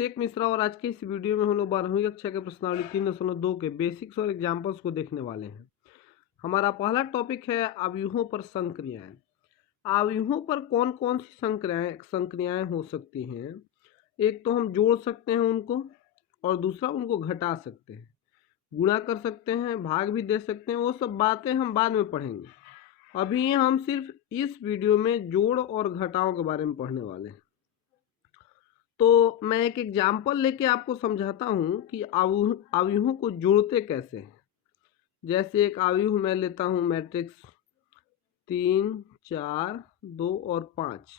अभिषेक मिश्रा और आज के इस वीडियो में हम लोग 12वीं कक्षा के प्रश्नावली 3.2 के बेसिक्स और एग्जाम्पल्स को देखने वाले हैं। हमारा पहला टॉपिक है अवयवों पर संक्रियाएं। अवयवों पर कौन कौन सी संक्रियाएं हो सकती हैं। एक तो हम जोड़ सकते हैं उनको, और दूसरा उनको घटा सकते हैं, गुणा कर सकते हैं, भाग भी दे सकते हैं। वो सब बातें हम बाद में पढ़ेंगे। अभी हम सिर्फ इस वीडियो में जोड़ और घटाओं के बारे में पढ़ने वाले हैं। तो मैं एक एग्जाम्पल लेके आपको समझाता हूँ कि अवयवों को जोड़ते कैसे हैं। जैसे एक अवयव मैं लेता हूँ मैट्रिक्स 3, 4, 2 और 5,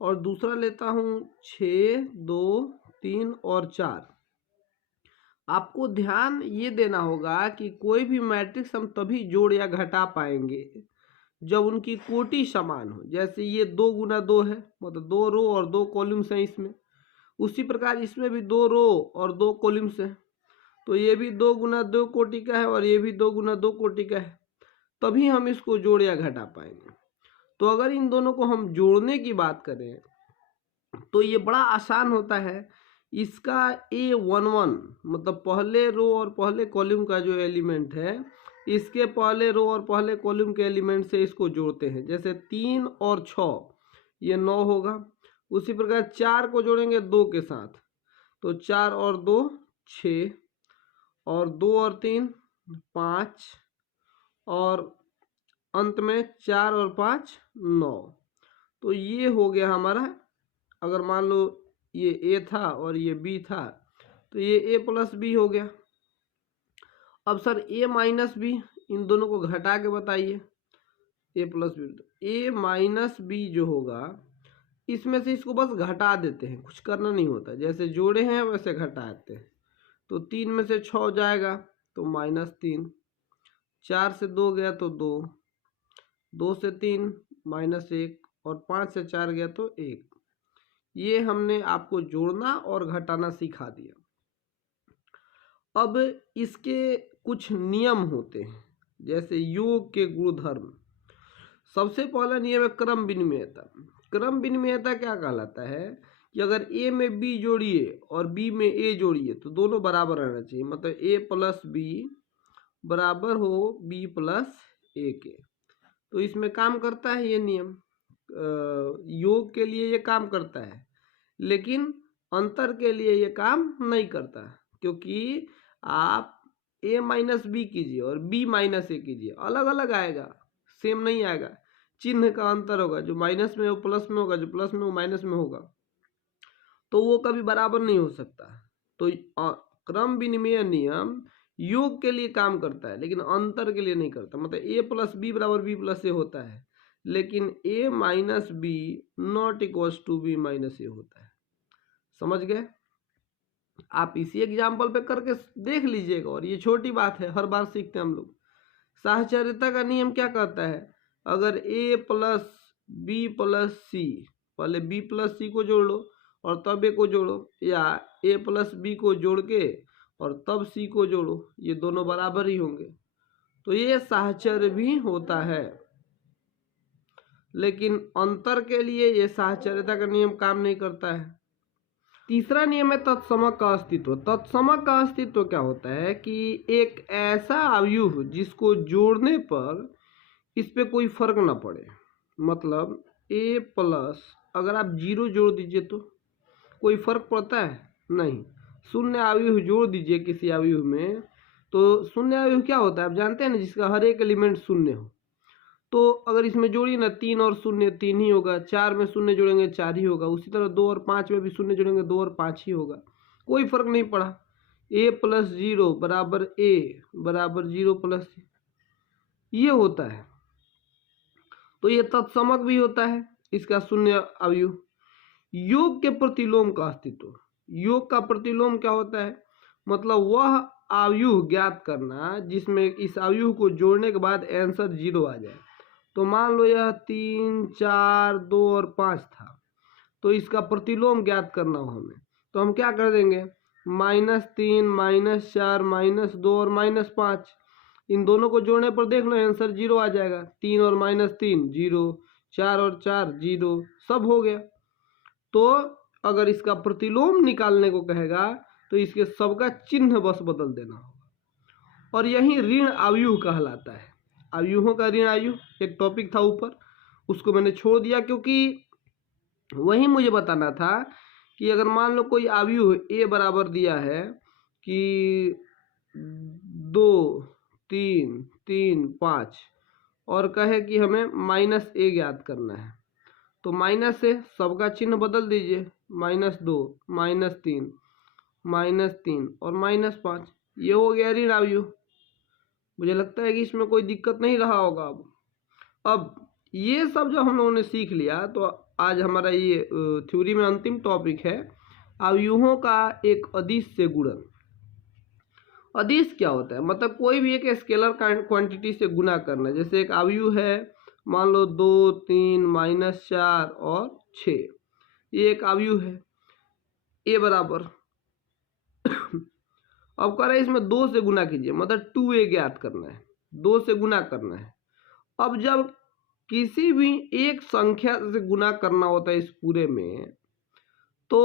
और दूसरा लेता हूँ 6, 2, 3 और 4। आपको ध्यान ये देना होगा कि कोई भी मैट्रिक्स हम तभी जोड़ या घटा पाएंगे जब उनकी कोटि समान हो। जैसे ये 2 गुना 2 है, मतलब 2 रो और 2 कॉलम्स हैं इसमें। उसी प्रकार इसमें भी 2 रो और 2 कॉलम्स हैं, तो ये भी 2 गुना 2 कोटि का है और ये भी 2 गुना 2 कोटि का है। तभी हम इसको जोड़ या घटा पाएंगे। तो अगर इन दोनों को हम जोड़ने की बात करें तो ये बड़ा आसान होता है। इसका A11 मतलब पहले रो और पहले कॉलम का जो एलिमेंट है, इसके पहले रो और पहले कॉलम के एलिमेंट से इसको जोड़ते हैं। जैसे 3 और 6 ये 9 होगा। उसी प्रकार 4 को जोड़ेंगे 2 के साथ, तो 4 और 2 6, और 2 और 3 5, और अंत में 4 और 5 9। तो ये हो गया हमारा। अगर मान लो ये A था और ये B था, तो ये A प्लस B हो गया। अब सर A माइनस B, इन दोनों को घटा के बताइए। A plus B, A minus B जो होगा, इसमें से इसको बस घटा देते हैं, कुछ करना नहीं होता। जैसे जोड़े हैं वैसे घटाते हैं। तो 3 में से 6 जाएगा तो -3, 4 से 2 गया तो 2, 2 से 3 -1, और 5 से 4 गया तो 1। ये हमने आपको जोड़ना और घटाना सिखा दिया। अब इसके कुछ नियम होते हैं, जैसे योग के गुणधर्म। सबसे पहला नियम है क्रम विनिमयता। क्रम विनिमयता क्या कहलाता है कि अगर A में B जोड़िए और B में A जोड़िए तो दोनों बराबर रहना चाहिए। मतलब A प्लस B बराबर हो B प्लस A के। तो इसमें काम करता है ये नियम। योग के लिए ये काम करता है, लेकिन अंतर के लिए ये काम नहीं करता, क्योंकि आप A माइनस B कीजिए और B माइनस A कीजिए, अलग अलग आएगा, सेम नहीं आएगा। चिन्ह का अंतर होगा, जो माइनस में वो प्लस में होगा, जो प्लस में वो माइनस में होगा, तो वो कभी बराबर नहीं हो सकता। तो क्रम विनिमय नियम योग के लिए काम करता है, लेकिन अंतर के लिए नहीं करता। मतलब A प्लस B बराबर B प्लस A होता है, लेकिन A minus B not equals to B minus A होता है। समझ गए? आप इसी एग्जाम्पल पे करके देख लीजिएगा। और ये छोटी बात है, हर बार सीखते हैं हम लोग। साहचर्यता का नियम क्या कहता है? अगर A plus B plus C, पहले B प्लस C को जोड़ लो और तब A को जोड़ो, या A प्लस B को जोड़ के और तब C को जोड़ो, ये दोनों बराबर ही होंगे। तो ये साहचर्य भी होता है, लेकिन अंतर के लिए ये साहचर्यता का नियम काम नहीं करता है। तीसरा नियम है तत्समक का अस्तित्व। तत्समक का अस्तित्व क्या होता है कि एक ऐसा अवयव जिसको जोड़ने पर इस पे कोई फर्क ना पड़े। मतलब A प्लस अगर आप 0 जोड़ दीजिए तो कोई फर्क पड़ता है? नहीं। शून्य अवयव जोड़ दीजिए किसी अवयव में, तो शून्य अवयव क्या होता है आप जानते हैं ना, जिसका हर एक एलिमेंट शून्य हो। तो अगर इसमें जोड़िए ना, 3 और 0 3 ही होगा, 4 में शून्य जोड़ेंगे 4 ही होगा। उसी तरह 2 और 5 में भी शून्य जोड़ेंगे 2 और 5 ही होगा। कोई फर्क नहीं पड़ा। A प्लस 0 बराबर A बराबर 0 प्लस A, ये होता है। तो ये तत्समक भी होता है, इसका शून्य अवयव। योग के प्रतिलोम का अस्तित्व। योग का प्रतिलोम क्या होता है? मतलब वह अवयव ज्ञात करना जिसमें इस अवयव को जोड़ने के बाद आंसर 0 आ जाए। तो मान लो यह 3, 4, 2 और 5 था, तो इसका प्रतिलोम ज्ञात करना हो हमें, तो हम क्या कर देंगे? -3, -4, -2 और -5, इन दोनों को जोड़ने पर देख लो आंसर 0 आ जाएगा। 3 और -3 0, 4 और 4 0, सब हो गया। तो अगर इसका प्रतिलोम निकालने को कहेगा तो इसके सबका चिन्ह बस बदल देना होगा, और यही ऋण आव्यूह कहलाता है। आव्यूहों का ऋण आव्यूह एक टॉपिक था ऊपर, उसको मैंने छोड़ दिया क्योंकि वही मुझे बताना था कि अगर मान लो कोई आव्यूह ए बराबर दिया है कि 2 3 3 5 और कहे कि हमें -a ज्ञात करना है, तो माइनस से सबका चिन्ह बदल दीजिए, -2 -3 -3 और -5, ये हो गया ऋण आव्यूह। मुझे लगता है कि इसमें कोई दिक्कत नहीं रहा होगा। अब ये सब जब हम लोगों ने सीख लिया तो आज हमारा ये थ्योरी में अंतिम टॉपिक है आव्यूहों का एक अदिश से गुणन। अदिश क्या होता है, मतलब कोई भी एक स्केलर क्वांटिटी से गुना करना। जैसे एक आव्यूह है, मान लो 2 3 -4 और 6, ये एक आव्यूह है ए बराबर अब कह रहे हैं इसमें 2 से गुना कीजिए, मतलब 2a ज्ञात करना है, 2 से गुना करना है। अब जब किसी भी एक संख्या से गुना करना होता है इस पूरे में, तो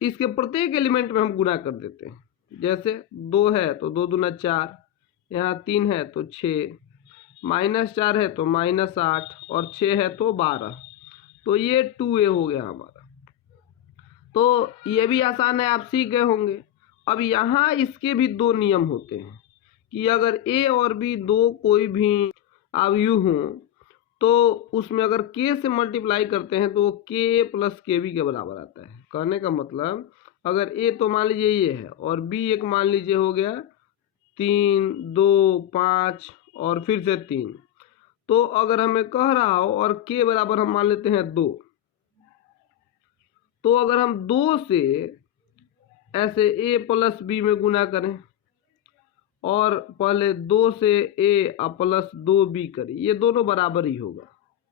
इसके प्रत्येक एलिमेंट में हम गुना कर देते हैं। जैसे 2 है तो 2 दूना 4, यहाँ 3 है तो 6, -4 है तो -8 और 6 है तो 12, तो ये 2a हो गया हमारा। तो ये भी आसान है, आप सीख गए होंगे। अब यहाँ इसके भी 2 नियम होते हैं कि अगर a और b दो कोई भी आव्यूह हों तो उसमें अगर k से मल्टीप्लाई करते हैं तो k + kb के बराबर आता है। कहने का मतलब अगर a तो मान लीजिए ये है और b एक मान लीजिए हो गया 3 2 5 और फिर से 3, तो अगर हमें कह रहा हो और k बराबर हम मान लेते हैं 2, तो अगर हम 2 से ऐसे a + b में गुना करें और पहले 2 से a + 2b करें, ये दोनों बराबर ही होगा,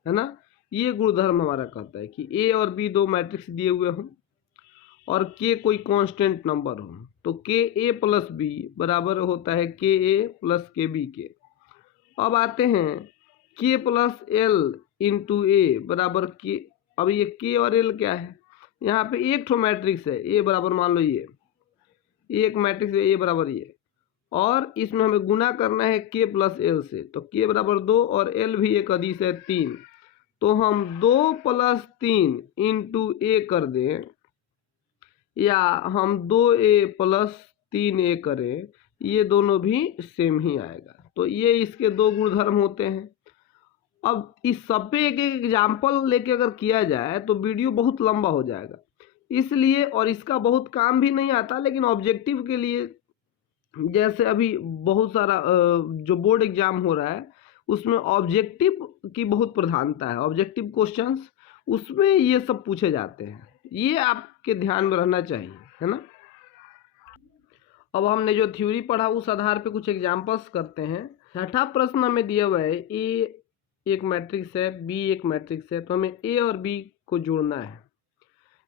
है ना। ये गुणधर्म हमारा कहता है कि a और b दो मैट्रिक्स दिए हुए हों और k कोई कांस्टेंट नंबर हो, तो ka + b बराबर होता है ka + kb के। अब आते हैं k + l × a बराबर k। अब ये k और l क्या है, यहाँ पे एक ठो मैट्रिक्स है a बराबर, मान लो ये एक मैट्रिक्स है a बराबर ये, और इसमें हमें गुना करना है k + l से, तो k बराबर 2 और l भी एक अदिश है 3, तो हम 2 + 3 × a कर दें या हम 2a + 3a करें, ये दोनों भी सेम ही आएगा। तो ये इसके 2 गुणधर्म होते हैं। अब इस सब पे एक एक एग्जाम्पल लेके अगर किया जाए तो वीडियो बहुत लंबा हो जाएगा, इसलिए, और इसका बहुत काम भी नहीं आता, लेकिन ऑब्जेक्टिव के लिए, जैसे अभी बहुत सारा जो बोर्ड एग्जाम हो रहा है उसमें ऑब्जेक्टिव की बहुत प्रधानता है, ऑब्जेक्टिव क्वेश्चंस, उसमें ये सब पूछे जाते हैं, ये आपके ध्यान में रहना चाहिए, है ना। अब हमने जो थ्योरी पढ़ा उस आधार पे कुछ एग्जाम्पल्स करते हैं। छठा प्रश्न हमें दिया हुआ है ए एक मैट्रिक्स है, बी एक मैट्रिक्स है, तो हमें ए और बी को जोड़ना है।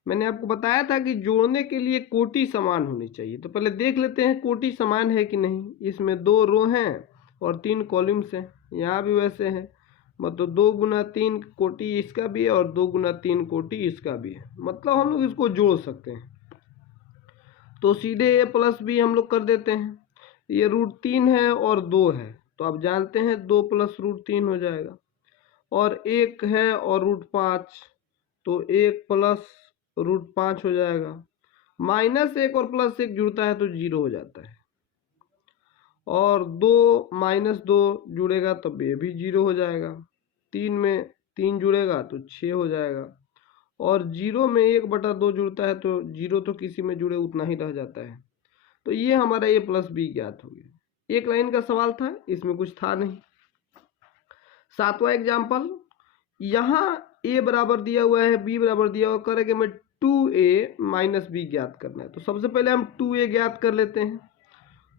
मैंने आपको बताया था कि जोड़ने के लिए कोटि समान होनी चाहिए, तो पहले देख लेते हैं कोटि समान है कि नहीं। इसमें 2 रो हैं और 3 कॉलम्स हैं, यहाँ भी वैसे है, मतलब 2 × 3 कोटि इसका भी है और 2 × 3 कोटि इसका भी है, मतलब हम लोग इसको जोड़ सकते हैं। तो सीधे a + b हम लोग कर देते हैं। ये √3 है और 2 है, तो आप जानते हैं 2 + √3 हो जाएगा, और 1 है और √5, तो 1 + √5 हो जाएगा। -1 और +1 जुड़ता है तो 0 हो जाता है, और 2 - 2 जुड़ेगा तब ये भी 0 हो जाएगा। 3 में 3 जुड़ेगा तो 6 हो जाएगा, और 0 में 1/2 जुड़ता है तो 0 तो किसी में जुड़े उतना ही रह जाता है। तो ये हमारा a + b ज्ञात हो गया। एक लाइन का सवाल था, इसमें कुछ था नहीं। 7वां एग्जाम्पल, यहाँ a बराबर दिया हुआ है, b बराबर दिया हुआ, करेंगे हमें 2a - b ज्ञात करना है। तो सबसे पहले हम 2a ज्ञात कर लेते हैं।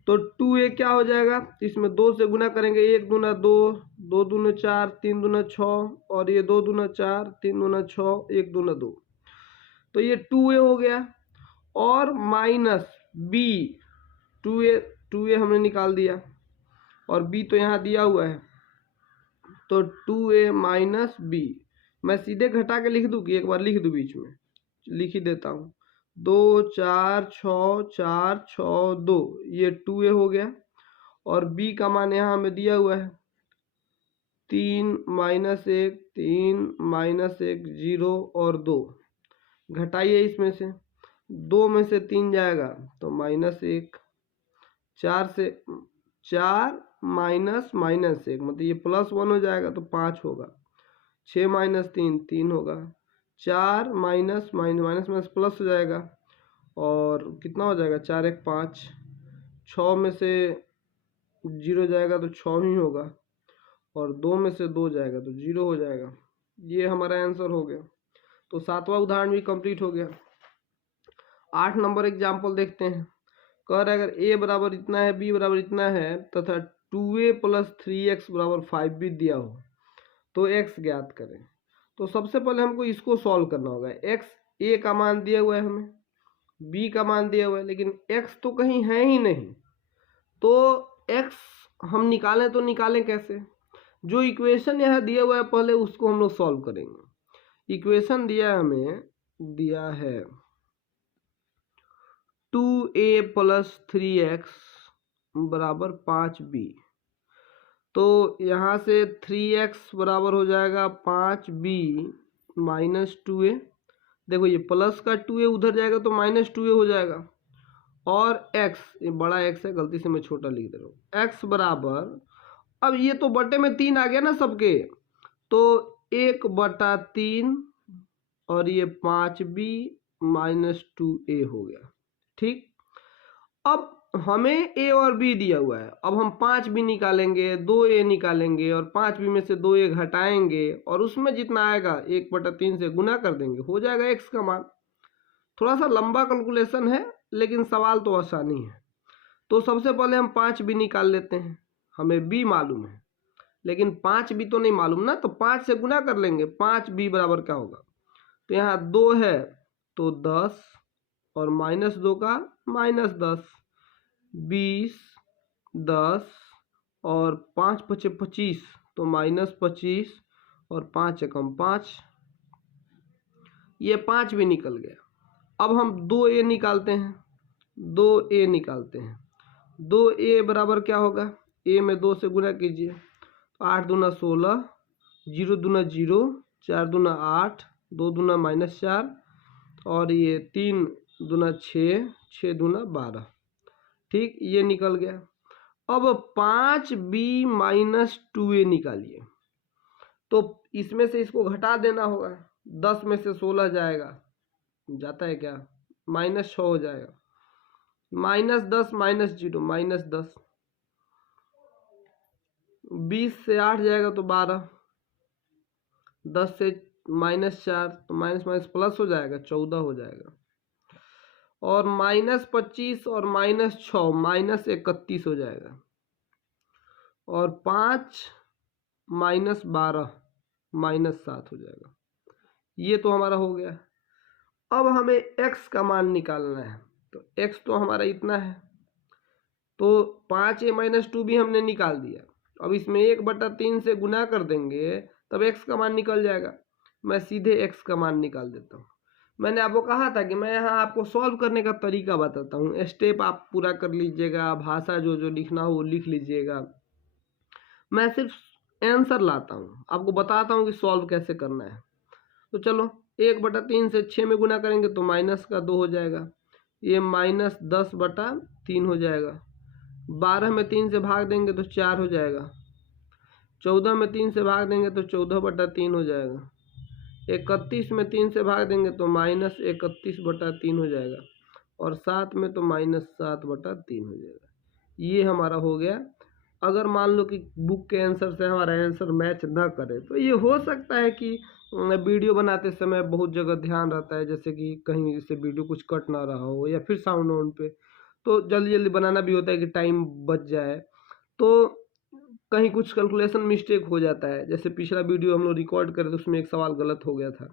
तो 2a क्या हो जाएगा, इसमें 2 से गुना करेंगे, 1 दूना 2, 2 दूना 4, 3 दूना 6, और ये 2 दूना 4, 3 दूना 6, 1 दूना 2, तो ये 2a हो गया। और -b, 2a हमने निकाल दिया और b तो यहाँ दिया हुआ है, तो 2a - b मैं सीधे घटा के लिख दूँ कि एक बार लिख दूँ बीच में, लिख ही देता हूँ। 2 4 6 4 6 2, ये 2a हो गया। और b का मान यहाँ हमें दिया हुआ है 3 -1 3 -1 0 और 2। घटाइए इसमें से, 2 में से 3 जाएगा तो -1, 4 से 4 -1 मतलब ये +1 हो जाएगा तो 5 होगा। 6 - 3 3 होगा। 4 माइनस प्लस हो जाएगा और कितना हो जाएगा 4 1 5। 6 में से 0 जाएगा तो 6 ही होगा और 2 में से 2 जाएगा तो 0 हो जाएगा। ये हमारा आंसर हो गया। तो 7वां उदाहरण भी कंप्लीट हो गया। 8 नंबर एग्जाम्पल देखते हैं। कह रहा है अगर a बराबर इतना है, b बराबर इतना है तथा 2a + 3x = 5 भी दिया हो तो x ज्ञात करें। तो सबसे पहले हमको इसको सॉल्व करना होगा। x a का मान दिया हुआ है, हमें b का मान दिया हुआ है, लेकिन x तो कहीं है ही नहीं। तो x हम निकालें तो निकालें कैसे? जो इक्वेशन यह दिया हुआ है पहले उसको हम लोग सॉल्व करेंगे। इक्वेशन दिया है हमें, दिया है 2a + 3x = 5b। तो यहाँ से 3x बराबर हो जाएगा 5b - 2a। देखो ये प्लस का 2a उधर जाएगा तो -2a हो जाएगा। और x, ये बड़ा x है, गलती से मैं छोटा लिख दे रहा हूँ। x बराबर, अब ये तो बटे में 3 आ गया ना सबके, तो 1/3 और ये 5b - 2a हो गया। ठीक, अब हमें a और b दिया हुआ है। अब हम 5b निकालेंगे, 2a निकालेंगे और 5b में से 2a घटाएंगे और उसमें जितना आएगा 1/3 से गुना कर देंगे, हो जाएगा x का मान। थोड़ा सा लंबा कैलकुलेशन है लेकिन सवाल तो आसानी है। तो सबसे पहले हम 5b निकाल लेते हैं। हमें b मालूम है लेकिन 5b तो नहीं मालूम ना, तो 5 से गुना कर लेंगे। 5b बराबर क्या होगा, तो यहाँ 2 है तो 10 और -2 का -10, 20 10 और 5 × 5 = 25 तो -25 और 5 × 5, ये 5 भी निकल गया। अब हम 2a निकालते हैं। 2a निकालते हैं। 2a बराबर क्या होगा, a में 2 से गुना कीजिए, 8 दूना 16, 0 दूना 0, 4 दूना 8, 2 दूना -4 और ये 3 दूना 6, 6 दूना 12। ठीक, ये निकल गया। अब 5b - 2a निकालिए। तो इसमें से इसको घटा देना होगा। 10 में से 16 जाएगा, जाता है क्या, -6 हो जाएगा। -10 -0 -10, 20 से 8 जाएगा तो 12, 10 से -4 तो माइनस प्लस हो जाएगा, 14 हो जाएगा। और -25 और -6 -31 हो जाएगा। और 5 -12 -7 हो जाएगा। ये तो हमारा हो गया। अब हमें x का मान निकालना है। तो x तो हमारा इतना है, तो 5a - 2 भी हमने निकाल दिया। अब इसमें 1/3 से गुना कर देंगे तब x का मान निकल जाएगा। मैं सीधे x का मान निकाल देता हूँ। मैंने आपको कहा था कि मैं यहाँ आपको सॉल्व करने का तरीका बताता हूँ, स्टेप आप पूरा कर लीजिएगा, भाषा जो जो लिखना हो वो लिख लीजिएगा। मैं सिर्फ आंसर लाता हूँ, आपको बताता हूँ कि सॉल्व कैसे करना है। तो चलो 1/3 से 6 में गुना करेंगे तो -2 हो जाएगा। ये -10/3 हो जाएगा। 12 में 3 से भाग देंगे तो 4 हो जाएगा। 14 में 3 से भाग देंगे तो 14/3 हो जाएगा। 31 में 3 से भाग देंगे तो -31/3 हो जाएगा। और 7 में तो -7/3 हो जाएगा। ये हमारा हो गया। अगर मान लो कि बुक के आंसर से हमारा आंसर मैच ना करे तो ये हो सकता है कि वीडियो बनाते समय बहुत जगह ध्यान रहता है, जैसे कि कहीं से वीडियो कुछ कट ना रहा हो या फिर साउंड ऑन पे, तो जल्दी जल्दी बनाना भी होता है कि टाइम बच जाए, तो कहीं कुछ कैलकुलेशन मिस्टेक हो जाता है। जैसे पिछला वीडियो हम लोग रिकॉर्ड करे तो उसमें एक सवाल गलत हो गया था।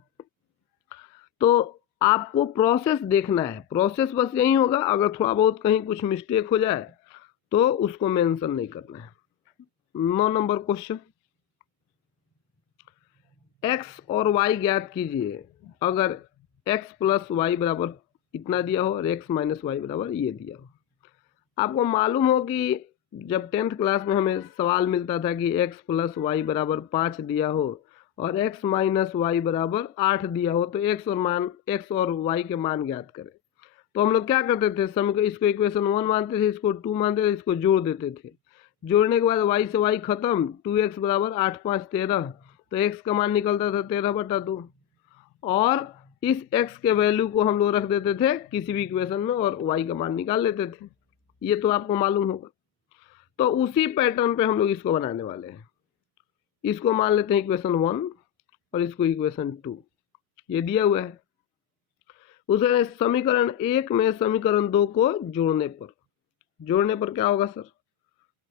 तो आपको प्रोसेस देखना है, प्रोसेस बस यही होगा। अगर थोड़ा बहुत कहीं कुछ मिस्टेक हो जाए तो उसको मेंशन नहीं करना है। 9 नंबर क्वेश्चन, x और y ज्ञात कीजिए अगर एक्स प्लस वाई बराबर इतना दिया हो और एक्स माइनस वाई बराबर ये दिया हो। आपको मालूम हो कि जब 10th क्लास में हमें सवाल मिलता था कि एक्स प्लस वाई बराबर 5 दिया हो और एक्स माइनस वाई बराबर 8 दिया हो तो एक्स और वाई के मान ज्ञात करें। तो हम लोग क्या करते थे, समीकरण इसको इक्वेशन 1 मानते थे, इसको 2 मानते थे, इसको जोड़ देते थे। जोड़ने के बाद वाई से वाई खत्म, 2x बराबर 8 5 13, तो x का मान निकलता था 13/2 और इस x के वैल्यू को हम लोग रख देते थे किसी भी इक्वेशन में और y का मान निकाल लेते थे। ये तो आपको मालूम होगा। तो उसी पैटर्न पे हम लोग इसको बनाने वाले हैं। इसको मान लेते हैं इक्वेशन 1 और इसको इक्वेशन 2, ये दिया हुआ है। उसे समीकरण 1 में समीकरण 2 को जोड़ने पर क्या होगा सर,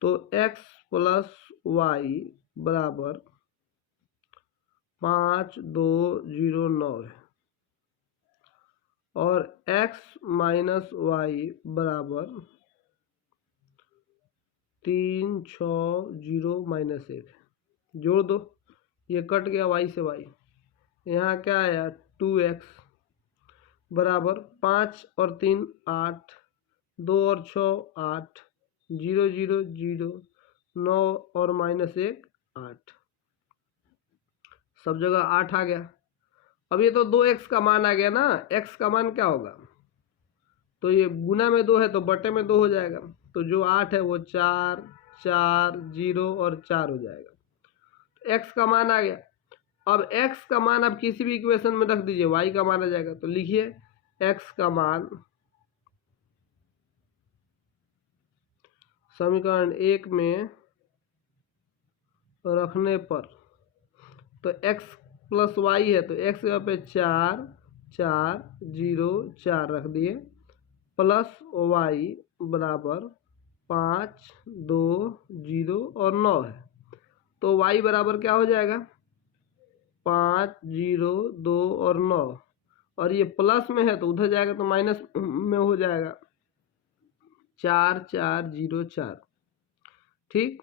तो x प्लस वाई बराबर 5209 है और x माइनस वाई बराबर 3601 है। जोड़ दो, ये कट गया y से y, यहाँ क्या आया 2x बराबर 5 और 3 8, 2 और 6 8, 0 0 0, 9 और -1 8, सब जगह 8 आ गया। अब ये तो 2x का मान आ गया ना, x का मान क्या होगा, तो ये गुना में 2 है तो बटे में 2 हो जाएगा, तो जो 8 है वो 4 4 0 और 4 हो जाएगा। तो x का मान आ गया। अब x का मान आप किसी भी इक्वेशन में रख दीजिए, y का मान आ जाएगा। तो लिखिए x का मान समीकरण 1 में रखने पर, तो x प्लस वाई है तो x जगह पे 4 4 0 4 रख दिए, प्लस वाई बराबर 5 2 0 और 9 है। तो y बराबर क्या हो जाएगा 5 0 2 और 9, और ये प्लस में है तो उधर जाएगा तो माइनस में हो जाएगा 4 4 0 4। ठीक,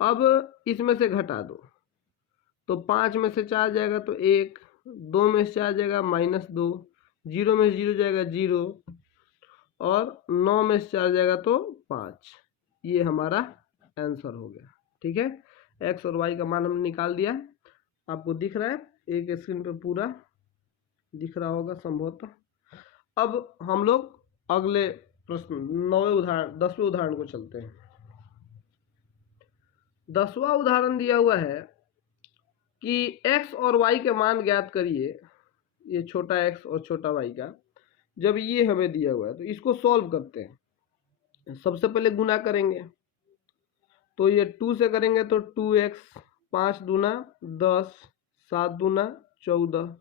अब इसमें से घटा दो, तो 5 में से 4 जाएगा तो 1, 2 में से 4 जाएगा -2, 0 में से 0 जाएगा 0 और 9 में से 4 जाएगा तो 5। ये हमारा आंसर हो गया। ठीक है, x और y का मान हमने निकाल दिया। आपको दिख रहा है, एक स्क्रीन पे पूरा दिख रहा होगा संभवतः। अब हम लोग अगले प्रश्न 10वें उदाहरण को चलते हैं। 10वां उदाहरण दिया हुआ है कि x और y के मान ज्ञात करिए, ये छोटा x और छोटा y का, जब ये हमें दिया हुआ है तो इसको सॉल्व करते हैं। सबसे पहले गुना करेंगे, तो ये 2 से करेंगे तो 2x, 5 दूना 10, 7 दूना 14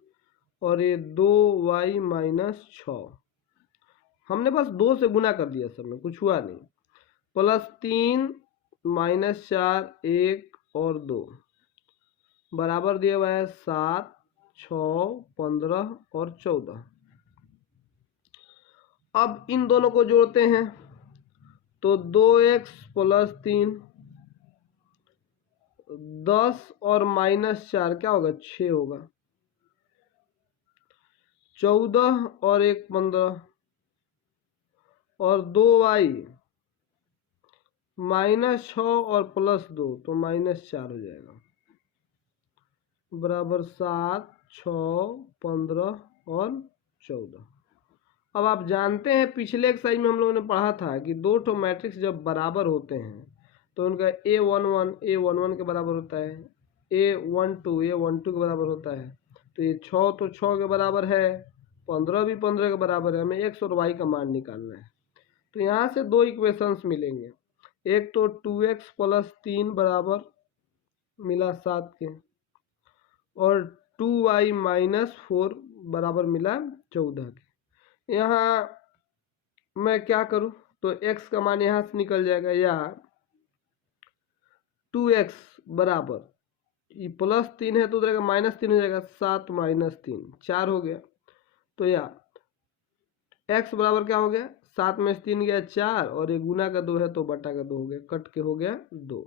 और ये 2y माइनस 6। हमने बस 2 से गुना कर दिया, सब में कुछ हुआ नहीं, प्लस 3 माइनस 4 1 और 2 बराबर दिया हुआ है 7 6 15 और 14। अब इन दोनों को जोड़ते हैं तो 2x प्लस 3 10 और -4 क्या होगा 6 होगा, 14 और 1 15 और 2y -6 और +2 तो -4 हो जाएगा, बराबर 7 6 15 और 14। अब आप जानते हैं पिछले एक्सरसाइज में हम लोगों ने पढ़ा था कि दो ठो मैट्रिक्स जब बराबर होते हैं तो उनका a11 के बराबर होता है, a12 के बराबर होता है। तो ये 6 तो 6 के बराबर है, 15 भी 15 के बराबर है। हमें x और y का मान निकालना है। तो यहाँ से दो इक्वेशंस मिलेंगे, एक तो 2x प्लस 3 बराबर मिला 7 के और 2y माइनस 4 बराबर मिला 14 के। यहाँ मैं क्या करूँ, तो x का मान यहाँ से निकल जाएगा, या 2x बराबर ये +3 है तो उधर -3 हो जाएगा, 7 -3 4 हो गया। तो या x बराबर क्या हो गया, 7 में से 3 गया 4 और ये गुना का 2 है तो बटा का 2 हो गया, कट के हो गया 2।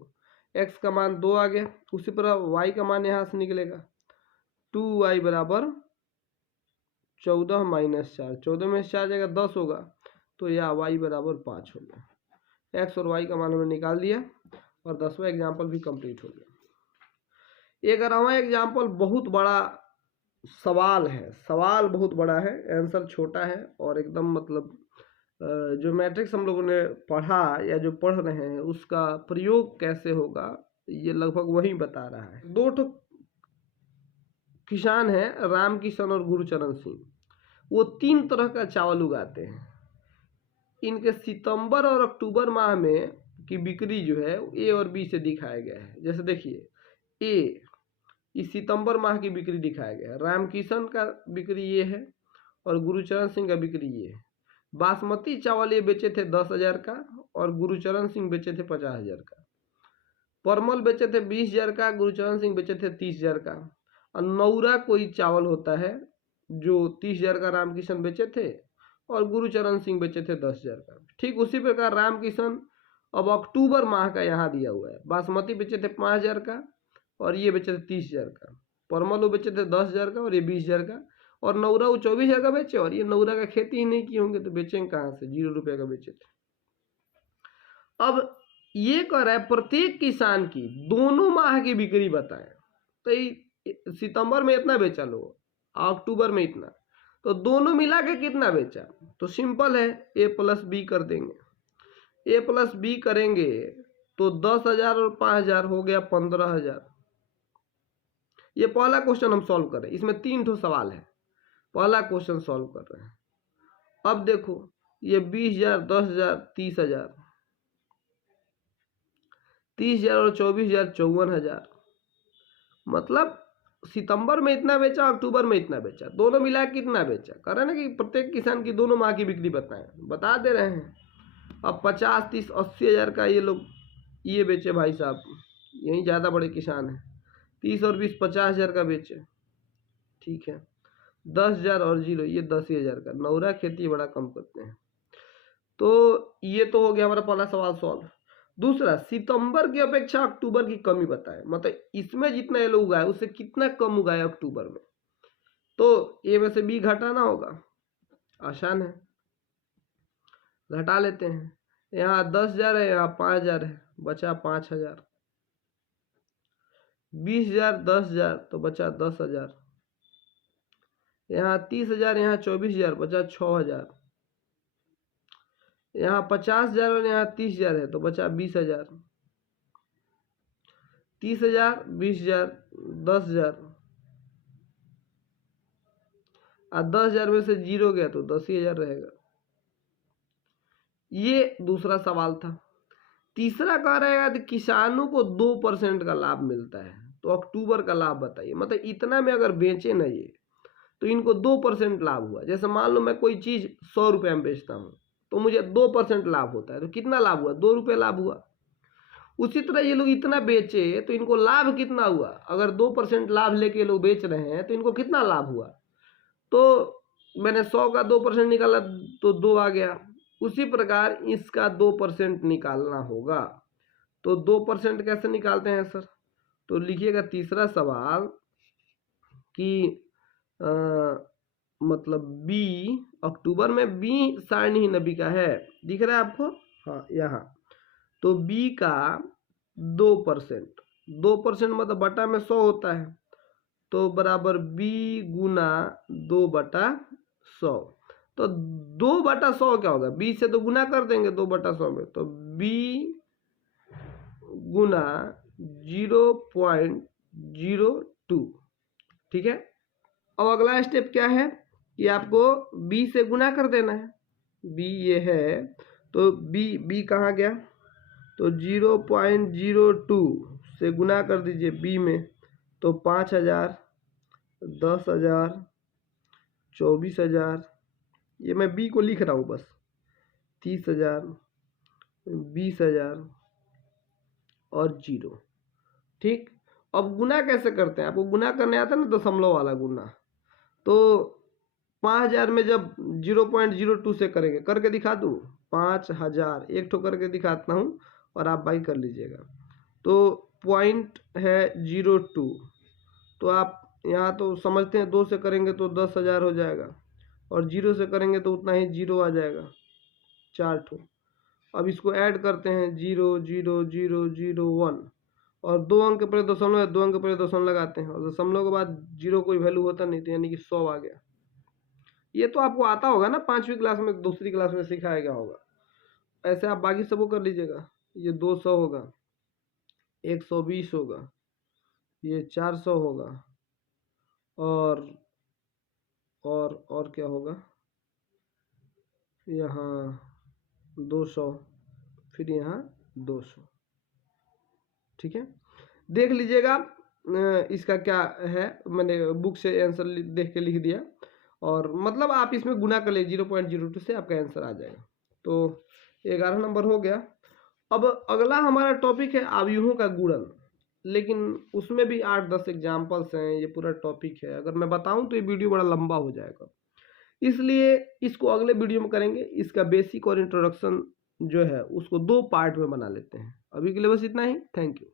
x का मान 2 आ गया। उसी तरह y का मान यहाँ से निकलेगा, 2y बराबर 14 माइनस 4, 14 में से 4 जाएगा 10 होगा, तो यह y बराबर 5 हो गया। x और y का मान हमने निकाल दिया और 10वां एग्जाम्पल भी कंप्लीट हो गया। 11वां एग्जाम्पल बहुत बड़ा सवाल है, सवाल बहुत बड़ा है, आंसर छोटा है और एकदम मतलब जो मैट्रिक्स हम लोगों ने पढ़ा या जो पढ़ रहे हैं उसका प्रयोग कैसे होगा ये लगभग वही बता रहा है। दो ठो किसान हैं, राम किशन और गुरुचरण सिंह। वो 3 तरह का चावल उगाते हैं। इनके सितंबर और अक्टूबर माह में की बिक्री जो है ए और बी से दिखाया गया है। जैसे देखिए, ए इस सितंबर माह की बिक्री दिखाया गया है, राम किशन का बिक्री ये है और गुरुचरण सिंह का बिक्री ये है। बासमती चावल ये बेचे थे 10,000 का और गुरुचरण सिंह बेचे थे 50,000 का। परमल बेचे थे 20,000 का, गुरुचरण सिंह बेचे थे 30,000 का। और नौरा कोई चावल होता है जो 30,000 का रामकिशन बेचे थे और गुरुचरण सिंह बेचे थे 10,000 का। ठीक उसी प्रकार रामकिशन अब अक्टूबर माह का यहाँ दिया हुआ है। बासमती बेचे थे 5,000 का और ये बेचे थे 30,000 का। परमल वो बेचे थे 10,000 का और ये 20,000 का। और नौरा वो 24,000 का बेचे और ये नौरा का खेती ही नहीं किए होंगे तो बेचेंगे कहाँ से, 0 रुपये का बेचे थे। अब ये कह रहा है प्रत्येक किसान की दोनों माह की बिक्री बताएं। तो सितंबर में इतना बेचा लो, अक्टूबर में इतना, तो दोनों मिला के कितना बेचा। तो सिंपल है, ए प्लस बी कर देंगे। ए प्लस बी करेंगे तो 10,000 और 5,000 हो गया 15,000। ये पहला क्वेश्चन हम सॉल्व कर रहे हैं, इसमें 3 ठो सवाल है। पहला क्वेश्चन सॉल्व कर रहे हैं। अब देखो ये 20,000, 10,000, 30,000, 30,000 और 24,000 54,000। मतलब सितंबर में इतना बेचा, अक्टूबर में इतना बेचा, दोनों मिला के कितना बेचा। कह रहे हैं ना कि प्रत्येक किसान की दोनों माह की बिक्री बताएं, बता दे रहे हैं। अब 50, 30, 80,000 का ये लोग ये बेचे भाई साहब, यही ज़्यादा बड़े किसान हैं। 30 और 20 50,000 का बेचे, ठीक है। 10,000 और 0 ये 10,000 का। नौरा खेती बड़ा कम करते हैं। तो ये तो हो गया हमारा पहला सवाल सॉल्व। दूसरा, सितंबर की अपेक्षा अक्टूबर की कमी बताएं। मतलब इसमें जितना ये लोग उगाए उससे कितना कम उगाए अक्टूबर में। तो ए में से बी घटाना होगा, आसान है, घटा लेते हैं। यहाँ 10,000 है, यहाँ 5,000 है, बचा 5,000। 20,000, 10,000 तो बचा 10,000। यहाँ 30,000, यहाँ 24,000, बचा 6,000। यहाँ 50,000 और यहाँ 30,000 है तो बचा 20,000। 30,000, 20,000, 10,000 और 10,000 में से 0 गया तो 10,000 रहेगा। ये दूसरा सवाल था। तीसरा कह रहेगा कि किसानों को 2% का लाभ मिलता है, तो अक्टूबर का लाभ बताइए। मतलब इतना में अगर बेचे ना ये तो इनको 2% लाभ हुआ। जैसे मान लो मैं कोई चीज़ 100 रुपये में बेचता हूँ तो मुझे 2% लाभ होता है, तो कितना लाभ हुआ, 2 रुपये लाभ हुआ। उसी तरह ये लोग इतना बेचे तो इनको लाभ कितना हुआ। अगर 2% लाभ लेके लोग बेच रहे हैं तो इनको कितना लाभ हुआ। तो मैंने 100 का 2% निकाला तो 2 आ गया। उसी प्रकार इसका 2% निकालना होगा। तो 2% कैसे निकालते हैं सर, तो लिखिएगा तीसरा सवाल कि मतलब बी, अक्टूबर में बी सारणी ही नबी का है, दिख रहा है आपको, हाँ यहाँ। तो बी का 2%, 2% मतलब बटा में 100 होता है, तो बराबर बी गुना 2/100। तो 2/100 क्या होगा, बी से तो गुना कर देंगे 2/100 में, तो बी गुना 0.02, ठीक है। अब अगला स्टेप क्या है कि आपको बी से गुना कर देना है। बी ये है तो बी कहाँ गया, तो 0.02 से गुना कर दीजिए बी में, तो 5,000, 10,000, 24,000, ये मैं बी को लिख रहा हूँ बस, 30,000, 20,000 और 0, ठीक। अब गुना कैसे करते हैं, आपको गुना करने आता है ना, दशमलव वाला गुना। तो 5,000 में जब 0.02 से करेंगे, करके दिखा दूँ, 5,000 एक ठो करके दिखाता हूँ और आप बाई कर लीजिएगा। तो पॉइंट है 02, तो आप यहाँ तो समझते हैं 2 से करेंगे तो 10,000 हो जाएगा, और 0 से करेंगे तो उतना ही 0 आ जाएगा, 4 ठो। अब इसको ऐड करते हैं 0 0 0 0 1 और 2 अंक के पहले दशमलव है, 2 अंक के पहले दशमलव लगाते हैं और दशमलव के बाद 0 कोई वैल्यू होता नहीं, तो यानी कि 100 आ गया। ये तो आपको आता होगा ना, 5वीं क्लास में, दूसरी क्लास में सिखाया गया होगा। ऐसे आप बाकी सबको कर लीजिएगा। ये 200 होगा, 120 होगा, ये 400 होगा और क्या होगा, यहाँ 200, फिर यहाँ 200। ठीक है, देख लीजिएगा इसका क्या है, मैंने बुक से आंसर देख के लिख दिया और मतलब आप इसमें गुना कर लीजिए 0.02 से आपका आंसर आ जाएगा। तो 11 नंबर हो गया। अब अगला हमारा टॉपिक है अवयवों का गुणन, लेकिन उसमें भी 8-10 एग्जाम्पल्स हैं। ये पूरा टॉपिक है, अगर मैं बताऊं तो ये वीडियो बड़ा लंबा हो जाएगा, इसलिए इसको अगले वीडियो में करेंगे। इसका बेसिक और इंट्रोडक्शन जो है उसको 2 पार्ट में बना लेते हैं। अभी के लिए बस इतना ही। Thank you.